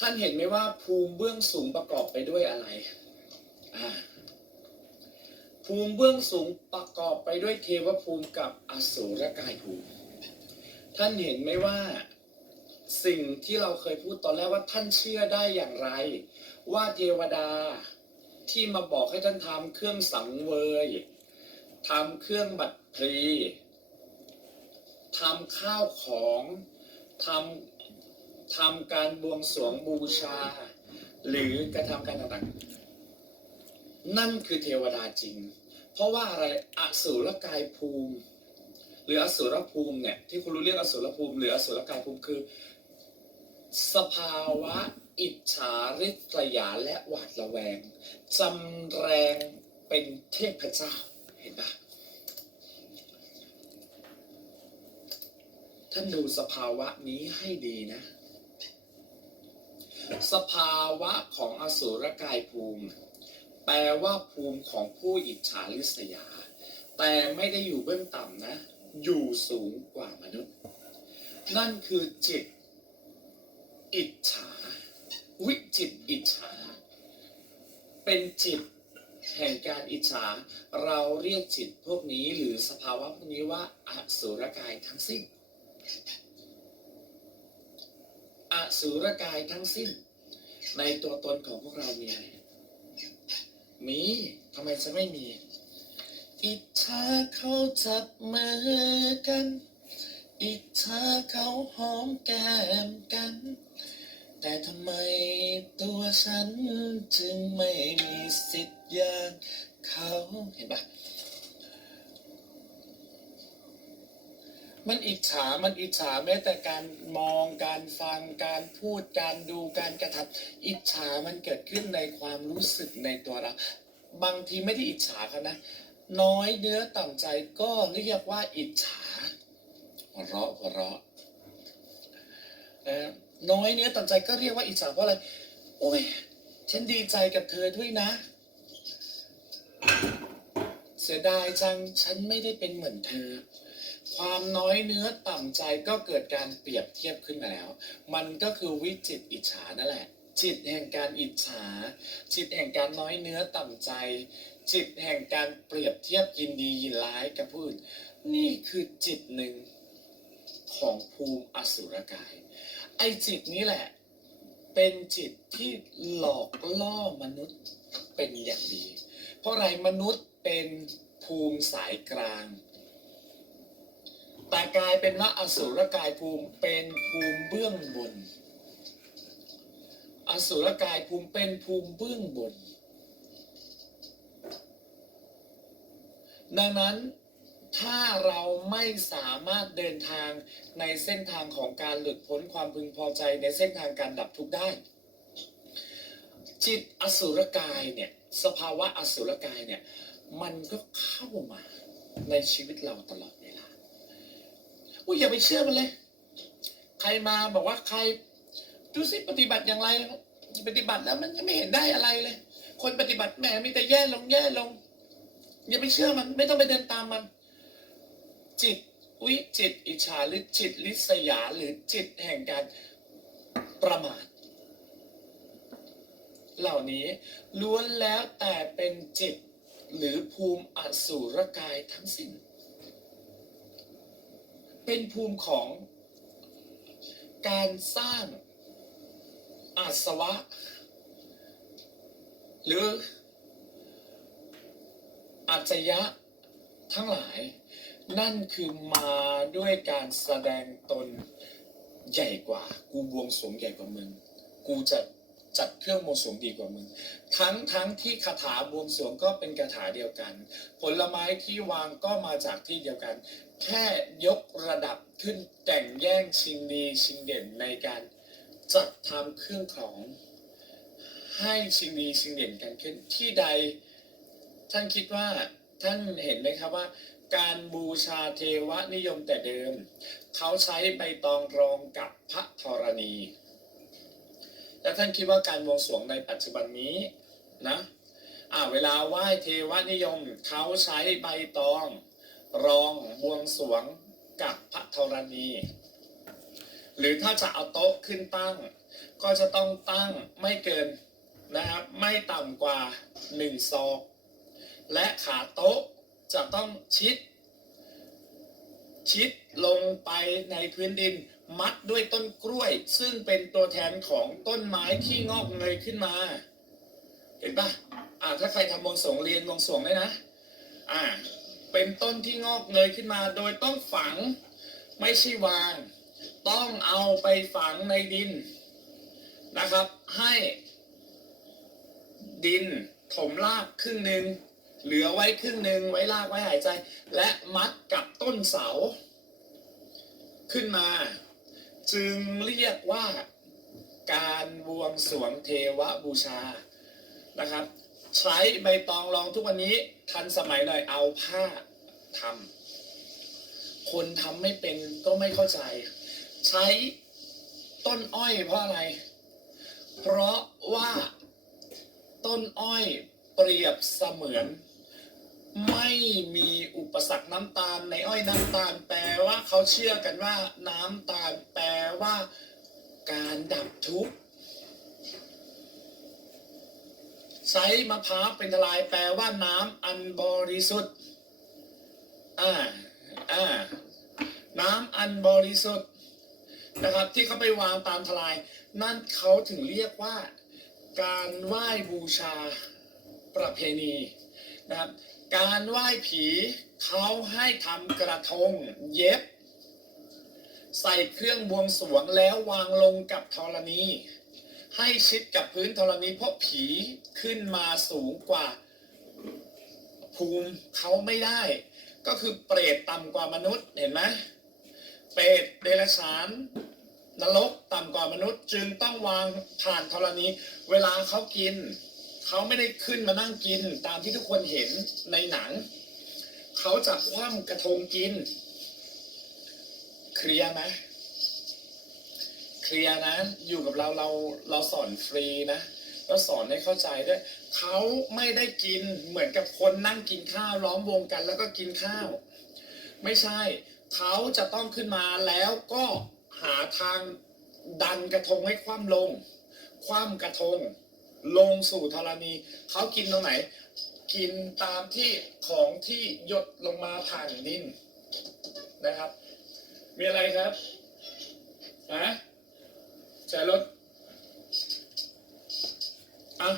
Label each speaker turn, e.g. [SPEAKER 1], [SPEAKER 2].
[SPEAKER 1] ท่านเห็นไหมว่าภูมิเบื้องสูงประกอบไปด้วยอะไรภูมิเบื้องสูงประกอบไปด้วยเทวภูมิกับอสูรกายภูมิ ท่านเห็นไหมว่า สิ่งที่เราเคยพูดตอนแรกว่าท่านเชื่อได้อย่างไร ว่าเทวดาที่มาบอกให้ท่านทำเครื่องสังเวยทำเครื่องบัตรพลีทำข้าวของ ทำทำการบวงสรวงบูชา หรือกระทำการต่างๆ นั่นคือเทวดาจริง เพราะว่าอะไรอสูรกายภูมิ หรืออสูรภูมิเนี่ยที่คุณรู้เรียกอสูรภูมิ หรืออสูรกายภูมิคือ สภาวะอิจฉาริษยาและหวาดระแวงจำแรงเป็นเทพเจ้าเห็นปะ ท่านดูสภาวะนี้ให้ดีนะ สภาวะของอสูรกายภูมิ แปลว่าภูมิของผู้อิจฉาริษยา แต่ไม่ได้อยู่เบื้องต่ำนะ อยู่สูงกว่ามนุษย์ นั่นคือจิต อิจฉา วิจิตอิจฉา เป็นจิตแห่งการอิจฉา เราเรียกจิตพวกนี้หรือสภาวะพวกนี้ว่าอสุรกายทั้งสิ้น อสุรกายทั้งสิ้น ในตัวตนของพวกเรามีไหมมีทำไมจะไม่มี อิจฉาเขาจับมือกัน อิจฉาเขาหอมแก้มกัน แต่ทำไมตัวฉันจึงไม่มีสิทธิ์อย่างเขาเห็นปะ มันอิจฉา มันอิจฉาแม้แต่การมอง การฟัง การพูด การดู การกระทำอิจฉา มันเกิดขึ้นในความรู้สึกในตัวเรา บางทีไม่ได้อิจฉาเขานะ น้อยเนื้อต่ำใจก็เรียกว่าอิจฉาเราะเราะน้อยเนื้อต่ำใจก็เรียกว่าอิจฉาเพราะอะไร โอ้ย ฉันดีใจกับเธอด้วยนะ เสียดายจัง ฉันไม่ได้เป็นเหมือนเธอ น้อยเนื้อต่ำใจก็เกิดการเปรียบเทียบขึ้นมาแล้ว มันก็คือวิจิตอิจฉานั่นแหละ จิตแห่งการอิจฉา จิตแห่งการน้อยเนื้อต่ำใจ จิตแห่งการเปรียบเทียบยินดียินร้ายกับผู้อื่นนี่คือจิตหนึ่งของภูมิอสุรกาย ไอจิตนี้แหละ เป็นจิตที่หลอกล่อมนุษย์เป็นอย่างดี เพราะอะไรมนุษย์เป็นภูมิสายกลาง ต่กลายเป็นว่าอสุรกายภูมิเป็นภูมิเบื้องบน อสุรกายภูมิเป็นภูมิเบื้องบน ดังนั้นถ้าเราไม่สามารถเดินทางในเส้นทางของการหลุดพ้นความพึงพอใจในเส้นทางการดับทุกข์ได้ จิตอสุรกายเนี่ยสภาวะอสุรกายเนี่ยมันก็เข้ามาในชีวิตเราตลอด อุ้ยอย่าไปเชื่อมันเลย ใครมาบอกว่าใครดูสิปฏิบัติอย่างไร ปฏิบัติแล้วมันยังไม่เห็นได้อะไรเลย คนปฏิบัติแหมมีแต่แย่ลงแย่ลง อย่าไปเชื่อมัน ไม่ต้องไปเดินตามมัน จิตวิจิตอิจฉาหรือจิตลิษยาหรือจิตแห่งการประมาทเหล่านี้ล้วนแล้วแต่เป็นจิตหรือภูมิอสูรกายทั้งสิ้น เป็นภูมิของการสร้างอาสวะ หรืออาจยะทั้งหลาย นั่นคือมาด้วยการแสดงตนใหญ่กว่า กูบวงสวงใหญ่กว่ามึง กูจะ จัดเครื่องบวงสรวงดีกว่ามึง ทั้งทั้งที่คาถาบวงสรวงก็เป็นคาถาเดียวกัน ผลไม้ที่วางก็มาจากที่เดียวกัน แค่ยกระดับขึ้นแต่งแย่งชิงดีชิงเด่นในการจัดทำเครื่องของให้ชิงดีชิงเด่นกันขึ้นที่ใด ท่านคิดว่าท่านเห็นไหมครับว่า การบูชาเทวนิยมแต่เดิม เขาใช้ใบตองรองกับพระธรณี แล้วท่านคิดว่าการบวงสรวงในปัจจุบันนี้นะอ่าเวลาไหว้เทวนิยมเขาใช้ใบตอง รองบวงสรวงกับพระธรณี หรือถ้าจะเอาโต๊ะขึ้นตั้ง ก็จะต้องตั้งไม่เกินนะครับไม่ต่ำกว่า1ศอกและขาโต๊ะจะต้องชิด ชิดลงไปในพื้นดิน มัดด้วยต้นกล้วย ซึ่งเป็นตัวแทนของต้นไม้ที่งอกเงยขึ้นมา เห็นปะอ่าถ้าใครทำมงสงเรียนมงสงได้นะ อ่า เป็นต้นที่งอกเงยขึ้นมา โดยต้องฝังไม่ใช่วาง ต้องเอาไปฝังในดินนะครับ ให้ดินถมรากครึ่งหนึ่งเหลือไว้ครึ่งหนึ่งไว้รากไว้หายใจ และมัดกับต้นเสา ขึ้นมา จึงเรียกว่าการบวงสรวงเทวบูชานะครับ ใช้ใบตองรองทุกวันนี้ทันสมัยหน่อยเอาผ้าทำคนทำไม่เป็นก็ไม่เข้าใจ ใช้ต้นอ้อยเพราะอะไร เพราะว่าต้นอ้อยเปรียบเสมือน ไม่มีอุปสรรคน้ำตาลในอ้อยน้ำตาลแปลว่าเขาเชื่อกันว่า น้ำตาลแปลว่า การดับทุกข์ใช้มะพร้าวเป็นทลายแปลว่าน้ำอันบริสุทธิ์อ่าอ่าน้ำอันบริสุทธิ์นะครับที่เขาไปวางตามทลาย นั่นเขาถึงเรียกว่า การไหว้บูชาประเพณี นะครับ การไหว้ผีเขาให้ทำกระทงเย็บ ใส่เครื่องบวงสรวงแล้ววางลงกับธรณี ให้ชิดกับพื้นธรณีเพราะผีขึ้นมาสูงกว่าภูมิเขาไม่ได้ ก็คือเปรตต่ำกว่ามนุษย์เห็นไหมเปรตเดรัจฉานนรกต่ำกว่ามนุษย์จึงต้องวางผ่านธรณี เวลาเขากิน เขาไม่ได้ขึ้นมานั่งกินตามที่ทุกคนเห็นในหนัง เขาจะคว่ำกระทงกิน เคลียร์ไหมเคลียร์นะ อยู่กับเราเราเราสอนฟรีนะแล้วสอนให้เข้าใจด้วยเขาไม่ได้กินเหมือนกับคนนั่งกินข้าวล้อมวงกัน แล้วก็กินข้าว ไม่ใช่ เขาจะต้องขึ้นมาแล้วก็หาทางดันกระทงให้คว่ำลง คว่ำกระทง ลงสู่ธรณีเขากินตรงไหน กินตามที่ของที่หยดลงมาผ่านดินนะครับ มีอะไรครับฮะใช้รถอะ